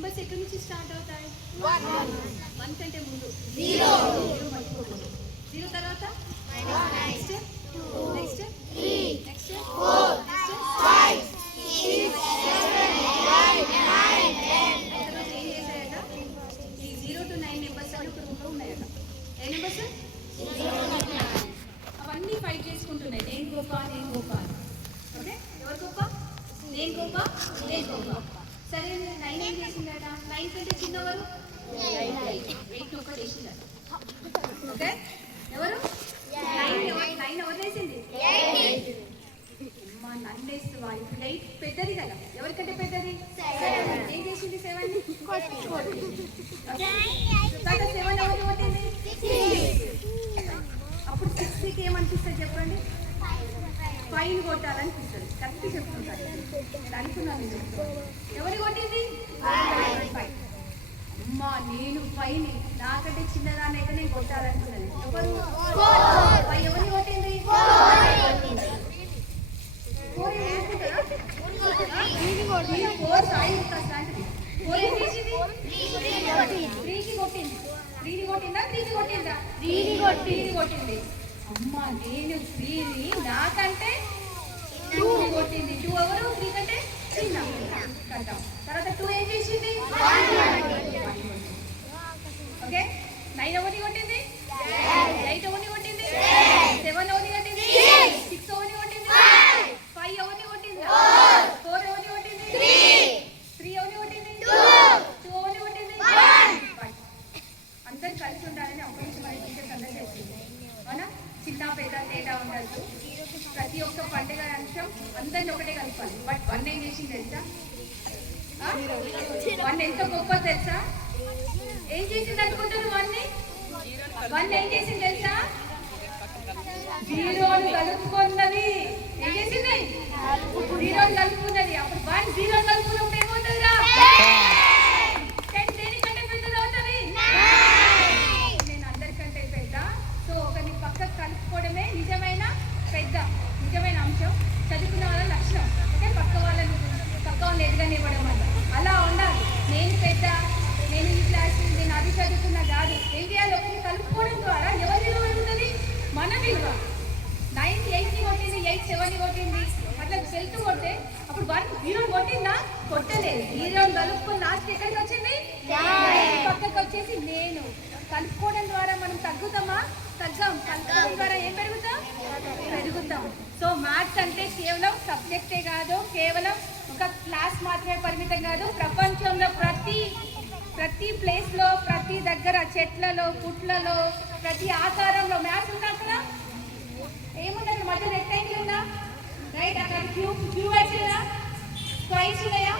Numbers ఎక్కడి నుంచి start అవుతాయి? 1 కంటే ముందు 0 మర్చిపోకూడదు. 0 తర్వాత నెక్స్ట్ 3 నెక్స్ట్ 4 నెక్స్ట్ 5 6 7 8 9 10. తర్వాత ఏం చేశాయట? ఈ 0 to 9 నెంబర్స్ అన్ని ఒక రూమ్లో ఉన్నాయట. ఏ నెంబర్స్? అవన్నీ ఫైట్ చేసుకుంటున్నాయి, నేను గొప్ప నేను గొప్ప. ఓకే, ఎవరు గొప్ప? నేను గొప్ప నేను గొప్ప. సరే, 9 ఏం చేసిందట? 9 కంటే చిన్నవారు 8 ఒక్క చేసిందట. ఓకే, ఎవరు? 9 ఎవరు వేసింది? అమ్మా, నన్ను వేస్తావా? ఇప్పుడు 8 పెద్దది కదా, ఎవరికంటే పెద్దది? ఏం చేసింది? 7 7 ఎవరు కొట్టింది? అప్పుడు 6కి ఏమనిపిస్తుంది చెప్పండి? 5 కొట్టాలనిపిస్తుంది. కరెక్ట్ చెప్తుంటారు, నేను అనుకున్నాను. ఎవరు కొట్టింది? 5. అమ్మా, నేను 5ని నాకంటే చిన్నదాన్ని అయితే నేను కొట్టాలనుకున్నాను. ఎవరు? 5 ఎవరిని కొట్టింది? 4 ఏం చేసింది? 3కి కొట్టింది. 3ని కొట్టిందా? 3కి కొట్టిందా? 3ని కొట్టింది. అమ్మా, నేను 3ని నాకంటే 2ని కొట్టింది. 2 ఎవరు? 3 కంటే చిన్న. తర్వాత 2 ఏం చేసింది? ఓకే, 9 ఎవరిని కొట్టింది? 8 ఎవరిని కొట్టింది? 7 ఎవరిని కొట్టింది? 6 ఎవరిని కొట్టింది? 5 ఎవరిని కొట్టింది? 4 ఎవరిని కొట్టింది? 3 ఎవరిని కొట్టింది? 2 ఎవరిని కొట్టింది? 5. అందరు కలిసి ఉండాలని ఒక నుంచి మన టీచర్స్ అందరూ చెప్పింది. అవునా? చిన్న పెద్ద తేడా ఉండదు. ప్రతి ఒక్క పండుగ అంశం అందరిని ఒకటే కలపాలి. బట్ 1 ఏం చేసింది తెలుసా? 1 ఎంత గొప్ప తెలుసా? ఏం చేసింది అనుకుంటారు? 1 ఏం చేసింది తెలుసా? 0ని కలుపుకున్నది. ఏం చేసింది? 0ని కలుపుకున్నది. అప్పుడు 1 0 కలుపుకున్నప్పుడు ఏమవుతుందిరా? 10 దేనికంటే పెద్దది అవుతుంది. నేను అందరికంటే పెద్ద. సో ఒకరిని పక్కకు కలుపుకోవడమే నిజమైన అంశం, చదువుకున్న వాళ్ళ లక్షణం. ఓకే, పక్క వాళ్ళని ఎదుగనివ్వడం వల్ల అలా ఉండాలి. నేను పెద్ద, నేను ఈ క్లాస్, నేను అది చదువుకున్నా కాదు. ఏం చేయాలి? ఒకరిని కలుపుకోవడం ద్వారా ఎవరి విలువ ఉంటుంది? మన విలువ. 9 8ని కొట్టింది, 8 7ని కొట్టింది. అట్లా వెళ్తూ కొడితే అప్పుడు 1 0 కొట్టిందా? కొట్టలేదు. 0ని కలుపుకొని లాస్ట్ ఎక్కడికి వచ్చింది? పక్కకు వచ్చేసి నేను. కలుపుకోవడం ద్వారా మనం తగ్గుతామా? తగ్గాం. కలుపుకోవడం ద్వారా ఏం పెరుగుతాం. సో మ్యాథ్స్ అంటే కేవలం సబ్జెక్టే కాదు, కేవలం ఒక క్లాస్ మాత్రమే పరిమితం కాదు. ప్రపంచంలో ప్రతి ప్లేస్లో, ప్రతి దగ్గర, చెట్లలో, పుట్లలో, ప్రతి ఆకారంలో మ్యాథ్స్ ఉందా? అక్కడ ఏముంది? అక్కడ మధ్య రెక్టాంగిల్ ఉందా? రైట్, అక్కడ క్యూబ్స్ ఉన్నాయా? స్క్వైర్స్ ఉన్నాయా?